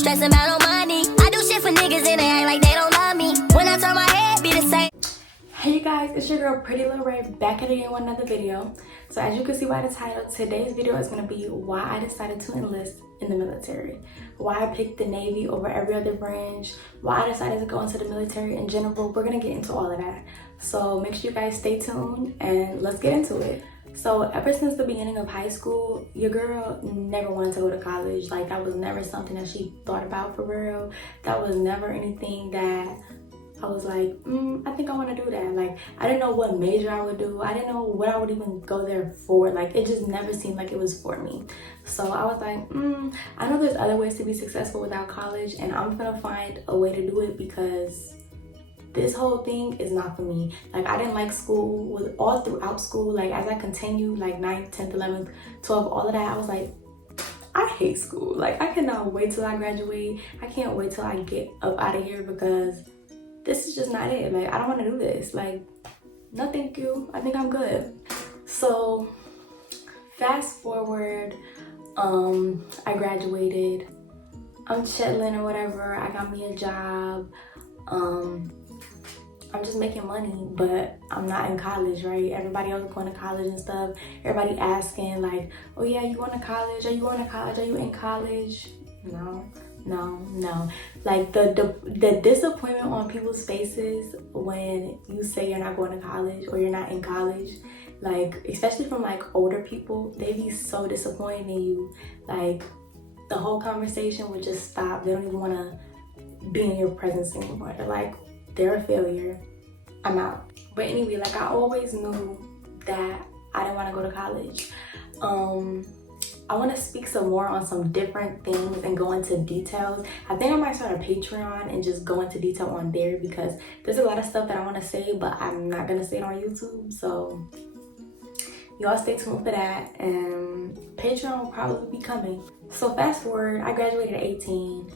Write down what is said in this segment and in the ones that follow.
ain't stressing about no money. I do shit for niggas and they act like they don't love me. When I turn my head, be the same. Hey you guys, it's your girl prettyluh.raii back at again with another video. So as you can see by the title, today's video is going to be why I decided to enlist in the military. Why I picked the Navy over every other branch. Why I decided to go into the military in general. We're going to get into all of that. So make sure you guys stay tuned and let's get into it. So ever since the beginning of high school, your girl never wanted to go to college. Like that was never something that she thought about for real. That was never anything that I was like, I think I want to do that. Like, I didn't know what major I would do. I didn't know what I would even go there for. Like, it just never seemed like it was for me. So I was like, I know there's other ways to be successful without college, and I'm gonna find a way to do it because this whole thing is not for me. Like, I didn't like school. With all throughout school, like, as I continued, like 9th, 10th, 11th, 12th, all of that, I was like, I hate school. Like, I cannot wait till I graduate. I can't wait till I get up out of here because this is just not it. Like, I don't want to do this. Like, no thank you. I think I'm good. So fast forward, I graduated. I'm chilling or whatever. I got me a job. I'm just making money, but I'm not in college, right? Everybody else is going to college and stuff. Everybody asking like, oh yeah, you going to college? Are you going to college? Are you in college? No. Like the disappointment on people's faces when you say you're not going to college or you're not in college, like especially from like older people, they be so disappointed in you. Like the whole conversation would just stop. They don't even want to be in your presence anymore. They're like, they're a failure, I'm out. But anyway, like I always knew that I didn't want to go to college. I want to speak some more on some different things and go into details. I think I might start a Patreon and just go into detail on there because there's a lot of stuff that I want to say, but I'm not going to say it on YouTube. So y'all stay tuned for that, and Patreon will probably be coming. So fast forward, I graduated at 18.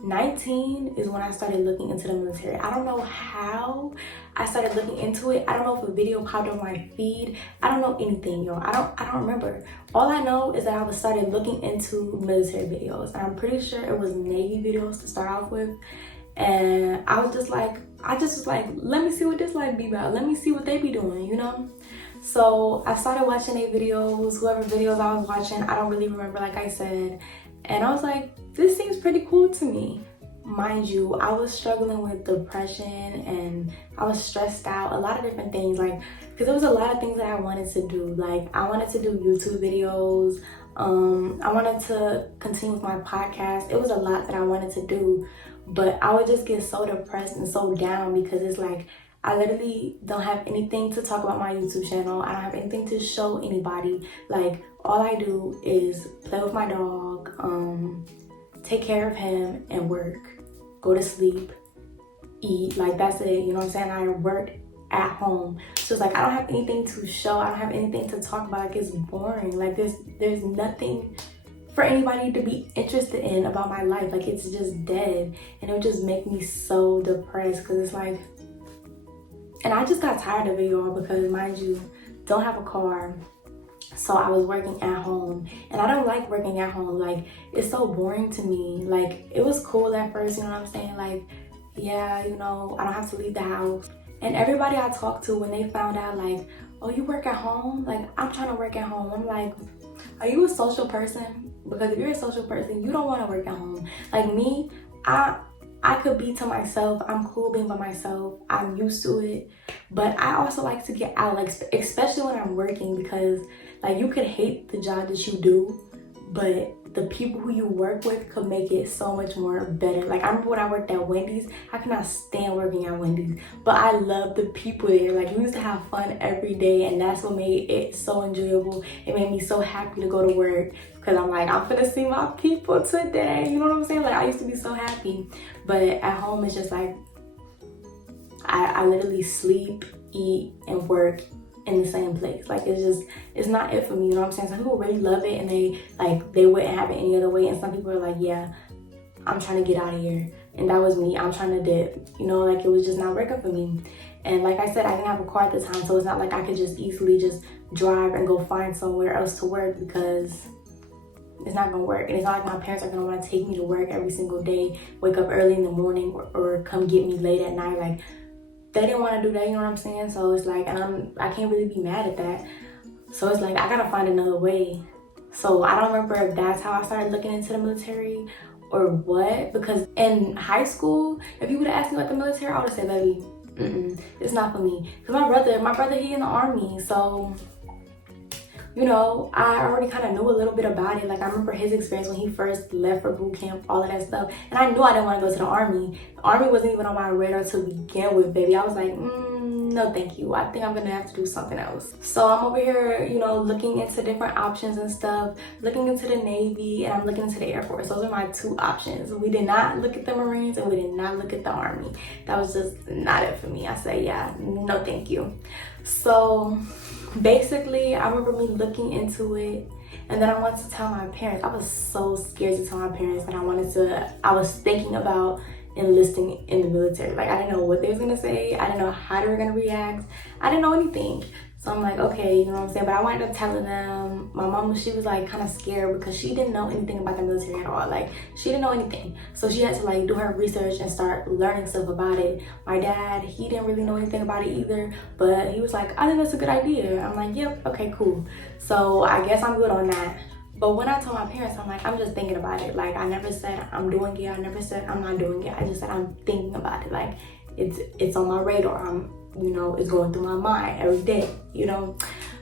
19 is when I started looking into the military. I don't know how I started looking into it. I don't know if a video popped on my feed. I don't know anything, y'all. I don't remember. All I know is that I started looking into military videos, and I'm pretty sure it was Navy videos to start off with. And I just was like, let me see what this life be about. Let me see what they be doing, you know? So I started watching their videos, whoever videos I was watching. I don't really remember, like I said. And I was like, this seems pretty cool to me. Mind you, I was struggling with depression and I was stressed out, a lot of different things, like, because there was a lot of things that I wanted to do. Like, I wanted to do YouTube videos. I wanted to continue with my podcast. It was a lot that I wanted to do, but I would just get so depressed and so down because it's like, I literally don't have anything to talk about my YouTube channel. I don't have anything to show anybody. Like, all I do is play with my dog, take care of him, and work, go to sleep, eat. Like, that's it, you know what I'm saying? I work at home. So it's like, I don't have anything to show. I don't have anything to talk about. Like, it's boring. Like, there's nothing for anybody to be interested in about my life. Like, it's just dead. And it would just make me so depressed because it's like, and I just got tired of it, y'all, because mind you, don't have a car. So I was working at home, and I don't like working at home. Like, it's so boring to me. Like, it was cool at first, you know what I'm saying? Like, yeah, you know, I don't have to leave the house. And everybody I talked to, when they found out like, oh, you work at home? Like, I'm trying to work at home. I'm like, are you a social person? Because if you're a social person, you don't want to work at home. Like me, I could be to myself. I'm cool being by myself. I'm used to it. But I also like to get out, like, especially when I'm working, because like, you could hate the job that you do, but the people who you work with could make it so much more better. Like, I remember when I worked at Wendy's, I could not stand working at Wendy's, but I love the people there. Like, we used to have fun every day, and that's what made it so enjoyable. It made me so happy to go to work because I'm like, I'm gonna see my people today. You know what I'm saying? Like, I used to be so happy, but at home it's just like, I literally sleep, eat, and work in the same place. Like, it's not it for me, you know what I'm saying? Some people really love it and they wouldn't have it any other way, and some people are like, yeah, I'm trying to get out of here. And that was me. I'm trying to dip, you know, like, it was just not working for me. And like I said, I didn't have a car at the time, so it's not like I could just easily just drive and go find somewhere else to work because it's not gonna work. And it's not like my parents are gonna want to take me to work every single day, wake up early in the morning, or come get me late at night. Like, they didn't want to do that, you know what I'm saying? So it's like, and I can't really be mad at that. So it's like, I gotta find another way. So I don't remember if that's how I started looking into the military or what, because in high school, if you would have asked me about the military, I would have said, baby, it's not for me. Because my brother, he in the army, so, you know, I already kind of knew a little bit about it. Like, I remember his experience when he first left for boot camp, all of that stuff. And I knew I didn't want to go to the army. The army wasn't even on my radar to begin with, baby. I was like, no thank you. I think I'm gonna have to do something else. So I'm over here, you know, looking into different options and stuff, looking into the Navy, and I'm looking into the Air Force. Those are my two options. We did not look at the Marines, and we did not look at the Army. That was just not it for me. I said, yeah, no thank you. So basically, I remember me looking into it, and then I wanted to tell my parents. I was so scared to tell my parents that I was thinking about enlisting in the military. Like, I didn't know what they was gonna say. I didn't know how they were gonna react. I didn't know anything. So I'm like, okay, you know what I'm saying? But I wound up telling them. My mom, she was like kind of scared because she didn't know anything about the military at all. Like, she didn't know anything. So she had to like do her research and start learning stuff about it. My dad, he didn't really know anything about it either, but he was like, I think that's a good idea. I'm like, yep, okay, cool. So I guess I'm good on that. But when I told my parents, I'm like, I'm just thinking about it. Like, I never said I'm doing it. I never said I'm not doing it. I just said I'm thinking about it. Like, it's on my radar. You know, it's going through my mind every day, you know?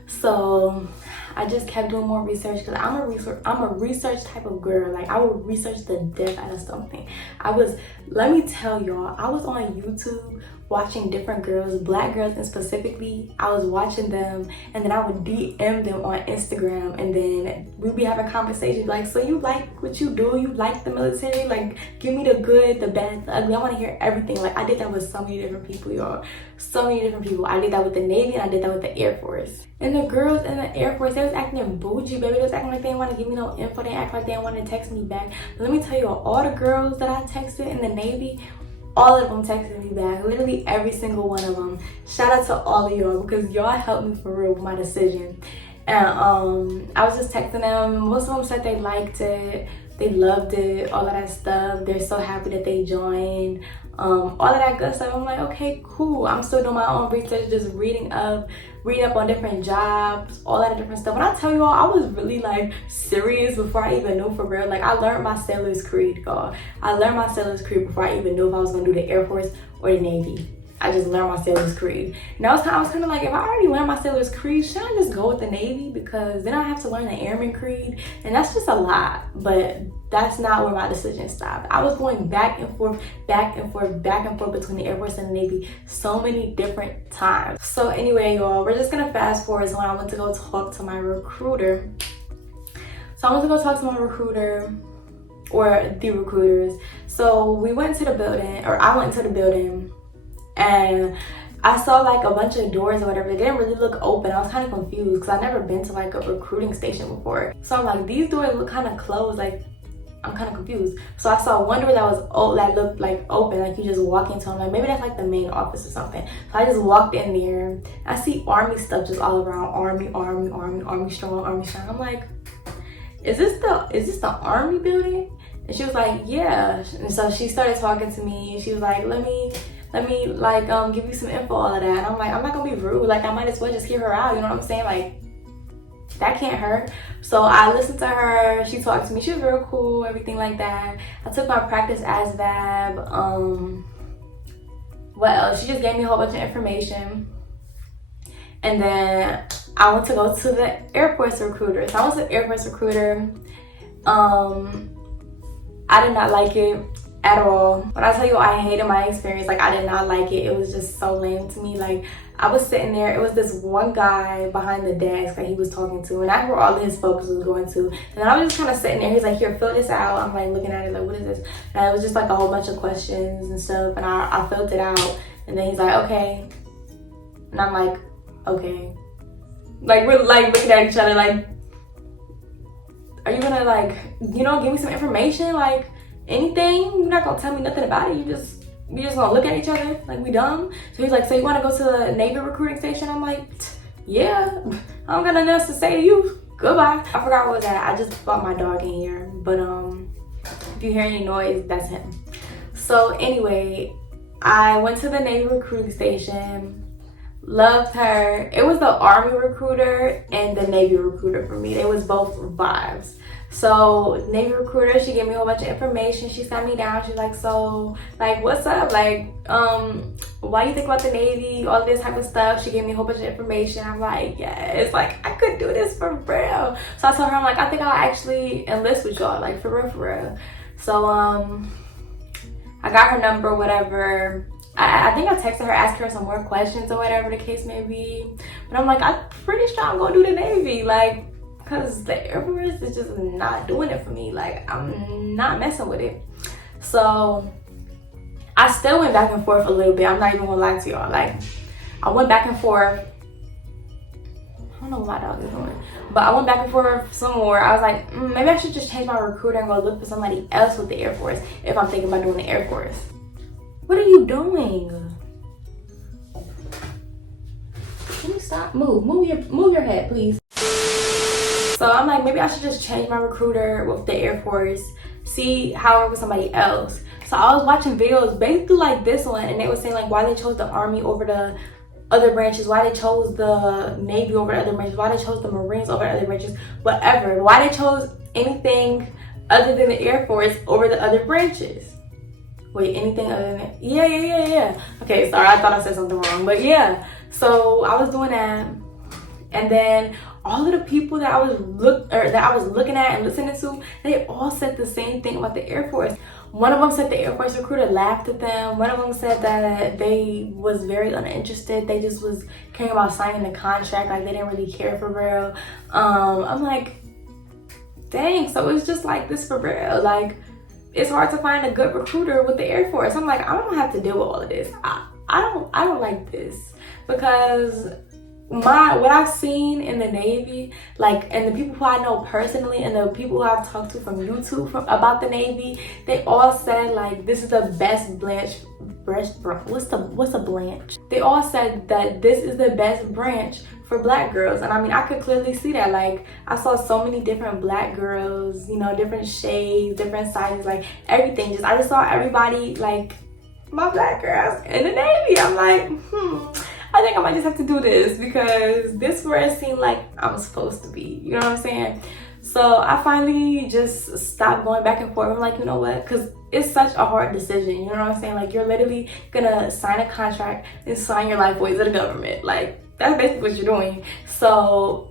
So I just kept doing more research because I'm a research type of girl. Like, I would research the death out of something. Let me tell y'all, I was on YouTube watching different girls, black girls, and specifically, I was watching them, and then I would DM them on Instagram, and then we'd be having conversations like, so you like what you do? You like the military? Like, give me the good, the bad, the ugly. I want to hear everything. Like, I did that with so many different people, y'all. So many different people. I did that with the Navy, and I did that with the Air Force. And the girls in the Air Force, they was acting bougie, baby. They was acting like they didn't want to give me no info. They act like they didn't want to text me back. But let me tell you, all the girls that I texted in the Navy, all of them texted me back, literally every single one of them. Shout out to all of y'all, because y'all helped me for real with my decision. And I was just texting them. Most of them said they liked it, they loved it, all of that stuff. They're so happy that they joined, all of that good stuff. I'm like, okay, cool. I'm still doing my own research, just reading up on different jobs, all that different stuff. When I tell you all, I was really like serious before I even knew for real. Like, I learned my sailor's creed, y'all. I learned my sailor's creed before I even knew if I was gonna do the Air Force or the Navy. I just learned my sailor's creed. And I was kind of like, if I already learned my sailor's creed, should I just go with the Navy? Because then I have to learn the airman creed, and that's just a lot. But that's not where my decision stopped. I was going back and forth between the Air Force and the Navy so many different times. So anyway, y'all, we're just gonna fast forward to when I went to go talk to my recruiter. So I went to go talk to my recruiter, or the recruiters. So we went to the building, or I went to the building, and I saw like a bunch of doors or whatever. They didn't really look open. I was kind of confused because I've never been to like a recruiting station before. So I'm like, these doors look kind of closed. Like, I'm kind of confused. So I saw one door that looked like open, like you just walk into. I'm like, maybe that's like the main office or something. So I just walked in there. I see army stuff just all around. Army strong. I'm like, is this the army building? And she was like, yeah. And so she started talking to me. She was like, let me like give you some info, all of that. And I'm like, I'm not gonna be rude. Like, I might as well just hear her out, you know what I'm saying? Like, that can't hurt. So I listened to her. She talked to me. She was real cool, everything like that. I took my practice ASVAB. What else? She just gave me a whole bunch of information. And then I went to go to the Air Force recruiter. So I went to the Air Force recruiter. I did not like it at all. When I tell you I hated my experience, like, I did not like it. It was just so lame to me. Like, I was sitting there, it was this one guy behind the desk that he was talking to, and that's where all of his focus was going to. And I was just kind of sitting there. He's like, here, fill this out. I'm like looking at it like, what is this? And it was just like a whole bunch of questions and stuff, and I filled it out. And then he's like, okay. And I'm like, okay. Like, we're like looking at each other like, are you gonna like, you know, give me some information? Like, anything? You're not gonna tell me nothing about it. We just gonna look at each other like we dumb. So he's like, so you wanna go to the Navy recruiting station? I'm like, yeah, I don't got nothing else to say to you. goodbye. I forgot what was that. I just brought my dog in here, but if you hear any noise, that's him. So anyway, I went to the Navy recruiting station. Loved her. It was the Army recruiter and the Navy recruiter for me. They was both vibes. So Navy recruiter, she gave me a whole bunch of information. She sat me down. She's like, so like, what's up? Like, why you think about the Navy? All this type of stuff. She gave me a whole bunch of information. I'm like, yes, like I could do this for real. So I told her, I'm like, I think I'll actually enlist with y'all, like for real, for real. So I got her number, whatever. I think I texted her, asked her some more questions or whatever the case may be. But I'm like, I'm pretty sure I'm gonna do the Navy, like, cause the Air Force is just not doing it for me. Like, I'm not messing with it. So I still went back and forth a little bit. I'm not even gonna lie to y'all. Like, I went back and forth. I don't know what my dog is doing, but I went back and forth some more. I was like, maybe I should just change my recruiter and go look for somebody else with the Air Force if I'm thinking about doing the Air Force. What are you doing? Can you stop? Move your head, please. So I'm like, maybe I should just change my recruiter with the Air Force, see how I work with somebody else. So I was watching videos basically like this one, and they were saying like why they chose the Army over the other branches, why they chose the Navy over the other branches, why they chose the Marines over the other branches, whatever. Why they chose anything other than the Air Force over the other branches. Wait, anything other than that? Yeah. Okay, sorry, I thought I said something wrong, but yeah. So I was doing that, and then all of the people that I was looking at and listening to, they all said the same thing about the Air Force. One of them said the Air Force recruiter laughed at them. One of them said that they was very uninterested. They just was caring about signing the contract, like they didn't really care for real. I'm like, dang. So it's just like this for real, like. It's hard to find a good recruiter with the Air Force. I'm like, I don't have to deal with all of this. I don't like this, because what I've seen in the Navy, like, and the people who I know personally and the people who I've talked to from YouTube about the Navy, they all said like this is the best branch. What's a branch? They all said that this is the best branch for black girls. And I mean, I could clearly see that. Like, I saw so many different black girls, you know, different shades, different sizes, like everything. I just saw everybody, like my black girls in the Navy. I'm like, I think I might just have to do this, because this is where it seemed like I'm supposed to be, you know what I'm saying? So I finally just stopped going back and forth. I'm like, you know what, because it's such a hard decision, you know what I'm saying? Like, you're literally gonna sign a contract and sign your life away to the government. Like, that's basically what you're doing. So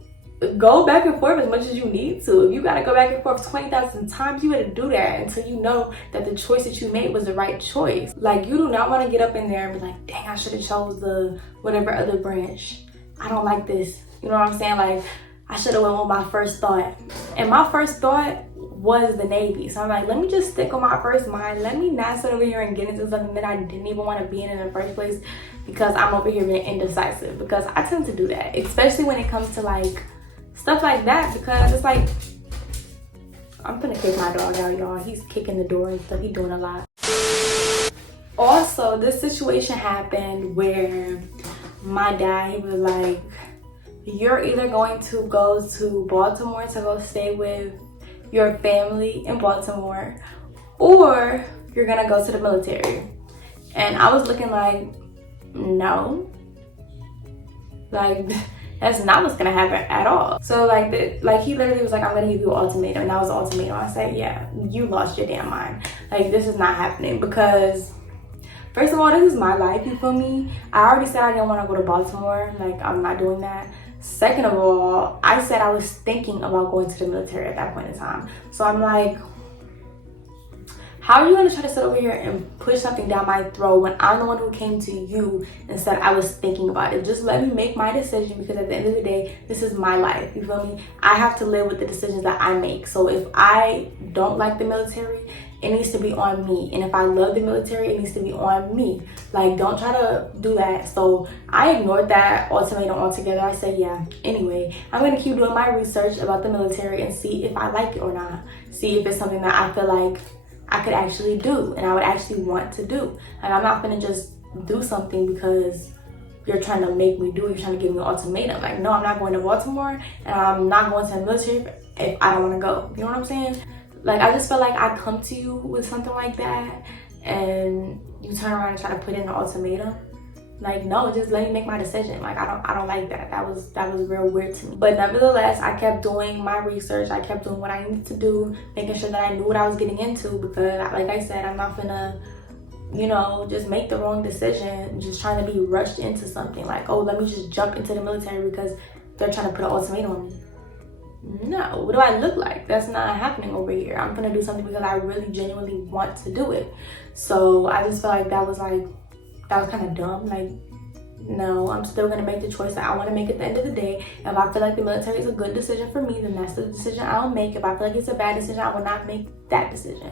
go back and forth as much as you need to. If you gotta go back and forth 20,000 times, you gotta do that until you know that the choice that you made was the right choice. Like, you do not want to get up in there and be like, dang, I should have chose the whatever other branch. I don't like this. You know what I'm saying? Like, I should have went with my first thought. And my first thought was the Navy. So I'm like, let me just stick on my first mind. Let me not sit over here and get into something that I didn't even want to be in the first place, because I'm over here being indecisive. Because I tend to do that, especially when it comes to like stuff like that, because it's like, I'm gonna kick my dog out, y'all. He's kicking the door and stuff. He's doing a lot. Also, this situation happened where my dad, he was like, you're either going to go to Baltimore to go stay with your family in Baltimore, or you're gonna go to the military. And I was looking like, no, like that's not what's gonna happen at all. So like he literally was like, I'm gonna give you an ultimatum. And that was the ultimatum. I said, yeah, you lost your damn mind. Like, this is not happening, because first of all, this is my life, you feel me? I already said I didn't want to go to Baltimore. Like, I'm not doing that. Second of all, I said I was thinking about going to the military at that point in time. So I'm like, how are you gonna try to sit over here and push something down my throat when I'm the one who came to you and said I was thinking about it? Just let me make my decision, because at the end of the day, this is my life, you feel me? I have to live with the decisions that I make. So if I don't like the military, it needs to be on me. And if I love the military, it needs to be on me. Like, don't try to do that. So I ignored that ultimatum altogether. I said, yeah, anyway, I'm gonna keep doing my research about the military and see if I like it or not. See if it's something that I feel like I could actually do and I would actually want to do. And I'm not gonna just do something because you're trying to make me do. You're trying to give me an ultimatum. Like, no, I'm not going to Baltimore, and I'm not going to the military if I don't want to go. You know what I'm saying? Like, I just feel like I come to you with something like that, and you turn around and try to put in an ultimatum. Like, no, just let me make my decision. Like, I don't like that. That was real weird to me. But nevertheless, I kept doing my research. I kept doing what I needed to do, making sure that I knew what I was getting into, because like I said, I'm not gonna, you know, just make the wrong decision, just trying to be rushed into something. Like, oh, let me just jump into the military because they're trying to put an ultimatum on me. No, what do I look like? That's not happening over here. I'm gonna do something because I really genuinely want to do it. So I just felt like that was kind of dumb. Like, no, I'm still gonna make the choice that I want to make at the end of the day. If I feel like the military is a good decision for me, then that's the decision I'll make. If I feel like it's a bad decision, I will not make that decision.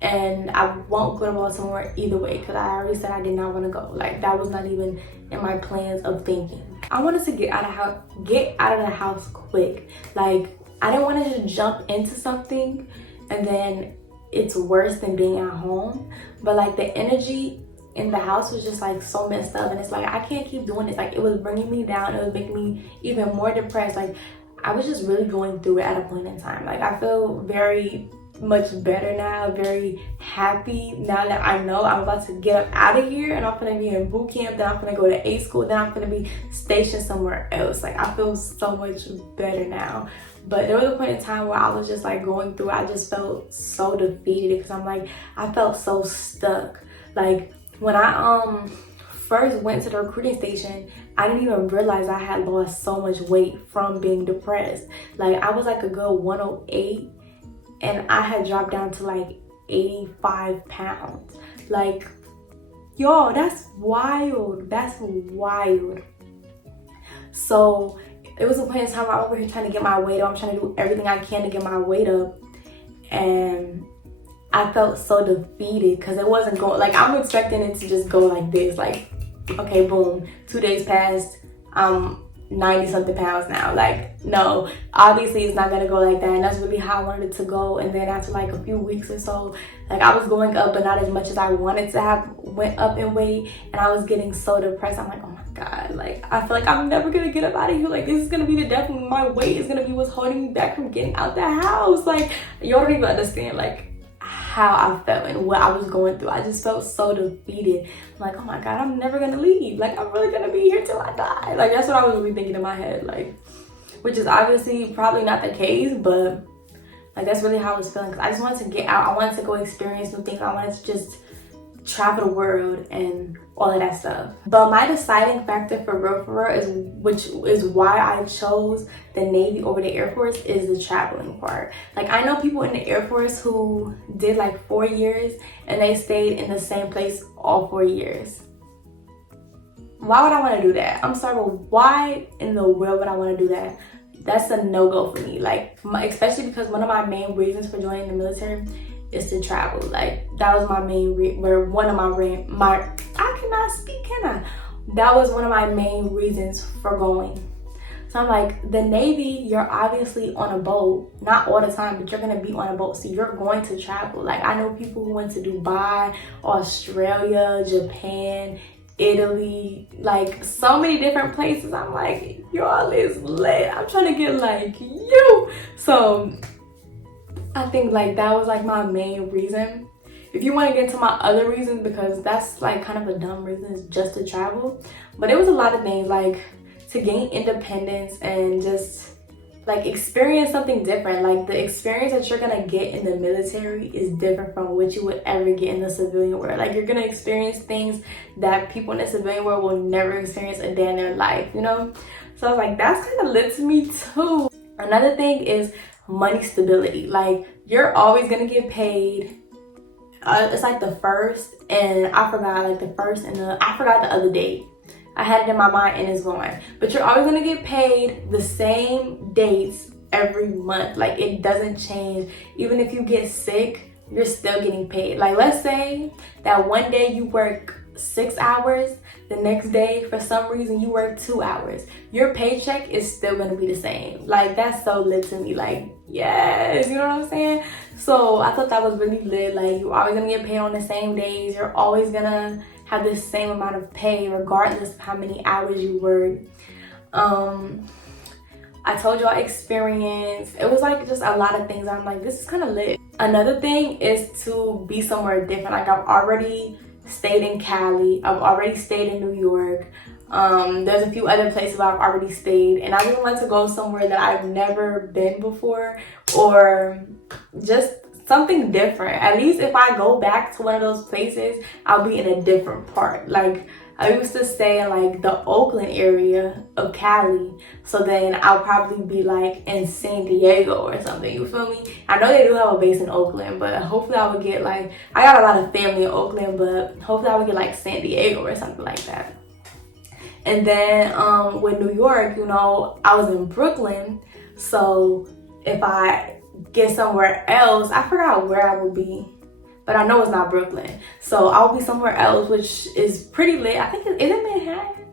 And I won't go to Baltimore either way, because I already said I did not want to go. Like, that was not even in my plans of thinking. I wanted to get out of the house quick. Like, I didn't want to just jump into something and then it's worse than being at home. But like, the energy in the house was just like so messed up, and it's like, I can't keep doing this. Like, it was bringing me down. It was making me even more depressed. Like, I was just really going through it at a point in time. Like, I feel very much better now, very happy now that I know I'm about to get up out of here, and I'm gonna be in boot camp, then I'm gonna go to A school, then I'm gonna be stationed somewhere else. Like, I feel so much better now. But there was a point in time where I was just like going through, I just felt so defeated, because I'm like, I felt so stuck. Like, when I first went to the recruiting station, I didn't even realize I had lost so much weight from being depressed. Like, I was like a good 108, and I had dropped down to like 85 pounds. Like, yo, that's wild. That's wild. So it was a point in time where I'm over here trying to get my weight up. I'm trying to do everything I can to get my weight up, and I felt so defeated because it wasn't going, like, I'm expecting it to just go like this. Like, okay, boom, 2 days passed, 90 something pounds now. Like, no, obviously it's not gonna go like that, and that's really how I wanted it to go. And then after like a few weeks or so, like, I was going up, but not as much as I wanted to have went up in weight, and I was getting so depressed. I'm like, oh my God, like, I feel like I'm never gonna get up out of here. Like, this is gonna be the death of my weight. Is gonna be what's holding me back from getting out the house. Like, y'all don't even understand like how I felt and what I was going through. I just felt so defeated. I'm like, oh my God, I'm never gonna leave. Like, I'm really gonna be here till I die. Like, that's what I was really thinking in my head. Like, which is obviously probably not the case, but like, that's really how I was feeling. Because I just wanted to get out. I wanted to go experience new things. I wanted to just travel the world and all of that stuff. But my deciding factor for real is, which is why I chose the Navy over the Air Force, is the traveling part. Like, I know people in the Air Force who did like 4 years and they stayed in the same place all 4 years. Why would I want to do that? I'm sorry, but why in the world would I want to do that? That's a no-go for me. Like, especially because one of my main reasons for joining the military is to travel. Like, that was my main I cannot speak, can I? That was one of my main reasons for going. So I'm like, the Navy, you're obviously on a boat, not all the time, but you're gonna be on a boat, so you're going to travel. Like, I know people who went to Dubai, Australia, Japan, Italy, like so many different places. I'm like, y'all is lit. I'm trying to get like you. So I think like that was like my main reason. If you want to get into my other reasons, because that's like kind of a dumb reason, is just to travel. But it was a lot of things, like to gain independence and just like experience something different. Like, the experience that you're gonna get in the military is different from what you would ever get in the civilian world. Like, you're gonna experience things that people in the civilian world will never experience a day in their life, you know? So I was like, that's kind of lit to me too. Another thing is money stability. Like, you're always gonna get paid. It's like the first, and I forgot like the first and I forgot the other date. I had it in my mind and it's gone. But you're always gonna get paid the same dates every month. Like, it doesn't change. Even if you get sick, you're still getting paid. Like, let's say that one day you work 6 hours, the next day for some reason you work 2 hours, your paycheck is still gonna be the same. Like, that's so lit to me. Like, yes, you know what I'm saying? So I thought that was really lit. Like, you're always gonna get paid on the same days. You're always gonna have the same amount of pay regardless of how many hours you work. I told y'all experience. It was like just a lot of things. I'm like, this is kind of lit. Another thing is to be somewhere different. Like, I've already stayed in Cali. I've already stayed in New York. There's a few other places I've already stayed, and I just want to go somewhere that I've never been before, or just something different. At least if I go back to one of those places, I'll be in a different part. Like, I used to stay in like the Oakland area of Cali, so then I'll probably be like in San Diego or something, you feel me? I know they do have a base in Oakland, but hopefully I would get like, I got a lot of family in Oakland, but hopefully I would get like San Diego or something like that. And then with New York, you know, I was in Brooklyn, so if I get somewhere else, I forgot where I would be, but I know it's not Brooklyn. So I'll be somewhere else, which is pretty lit. I think, is it Manhattan?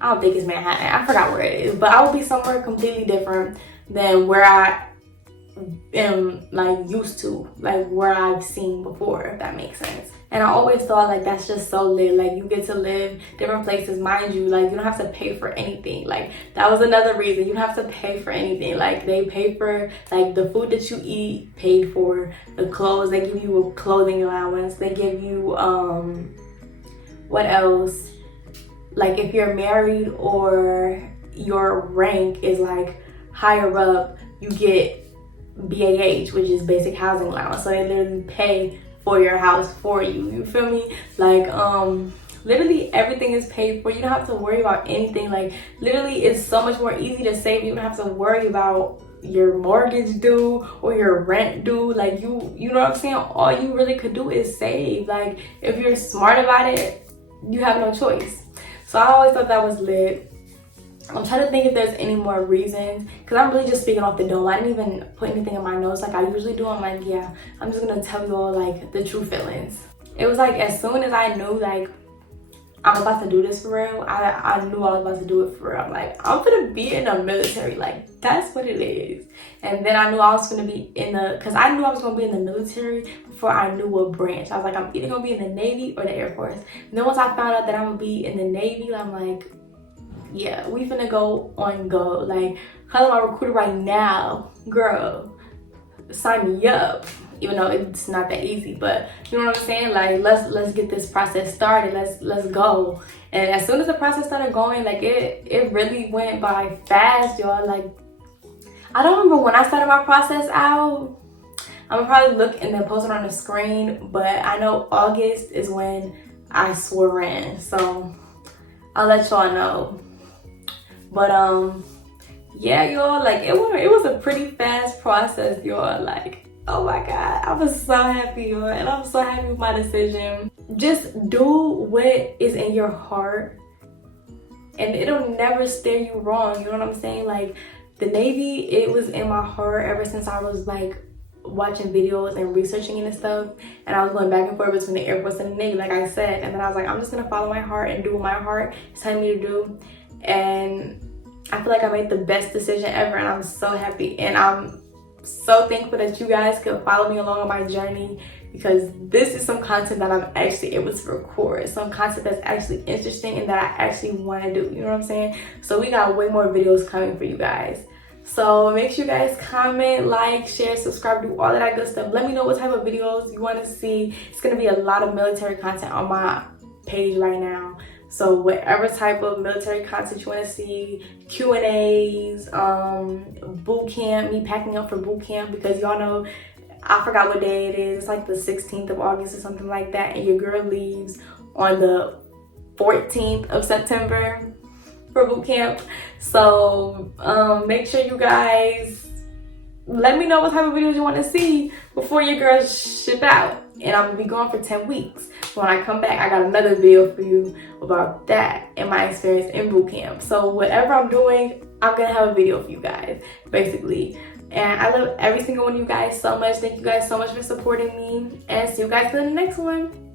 I don't think it's Manhattan. I forgot where it is, but I will be somewhere completely different than where I am like used to, like where I've seen before, if that makes sense. And I always thought like that's just so lit. Like, you get to live different places, mind you, like you don't have to pay for anything. Like, that was another reason. You don't have to pay for anything. Like, they pay for like the food that you eat, paid for, the clothes, they give you a clothing allowance, they give you what else? Like, if you're married or your rank is like higher up, you get BAH, which is basic housing allowance. So they literally pay for your house for you, you feel me? Like, literally everything is paid for. You don't have to worry about anything. Like, literally it's so much more easy to save. You don't have to worry about your mortgage due or your rent due. Like, you know what I'm saying? All you really could do is save. Like, if you're smart about it, you have no choice. So I always thought that was lit. I'm trying to think if there's any more reasons, because I'm really just speaking off the dome. I didn't even put anything in my notes like I usually do. I'm like, yeah, I'm just gonna tell you all like the true feelings. It was like, as soon as I knew like I'm about to do this for real, I knew I was about to do it for real. I'm like, I'm gonna be in the military, like that's what it is. And then I knew I was gonna be in the, because I knew I was gonna be in the military before I knew what branch. I was like, I'm either gonna be in the Navy or the Air Force. And then once I found out that I'm gonna be in the Navy, I'm like, yeah, we finna go on go. Like, calling my recruiter right now, girl, sign me up. Even though it's not that easy, but you know what I'm saying? Like, let's get this process started. Let's go. And as soon as the process started going, like it really went by fast, y'all. Like, I don't remember when I started my process out. I'm gonna probably look and then post it on the screen, but I know August is when I swore in, so I'll let y'all know. But yeah, y'all, like it was a pretty fast process, y'all. Like, oh my god, I was so happy, y'all, and I'm so happy with my decision. Just do what is in your heart, and it'll never steer you wrong. You know what I'm saying? Like, the Navy, it was in my heart ever since I was like watching videos and researching it and stuff, and I was going back and forth between the Air Force and the Navy, like I said. And then I was like, I'm just gonna follow my heart and do what my heart is telling me to do. And I feel like I made the best decision ever, and I'm so happy. And I'm so thankful that you guys could follow me along on my journey, because this is some content that I'm actually able to record, some content that's actually interesting and that I actually want to do, you know what I'm saying? So we got way more videos coming for you guys. So make sure you guys comment, like, share, subscribe, do all of that good stuff. Let me know what type of videos you want to see. It's going to be a lot of military content on my page right now. So whatever type of military content you want to see, Q&As, boot camp, me packing up for boot camp, because y'all know, I forgot what day it is. It's like the 16th of August or something like that, and your girl leaves on the 14th of September for boot camp. So make sure you guys let me know what type of videos you want to see before your girls ship out. And I'm gonna be gone for 10 weeks. When I come back, I got another video for you about that and my experience in boot camp. So whatever I'm doing, I'm gonna have a video for you guys, basically. And I love every single one of you guys so much. Thank you guys so much for supporting me, and see you guys in the next one.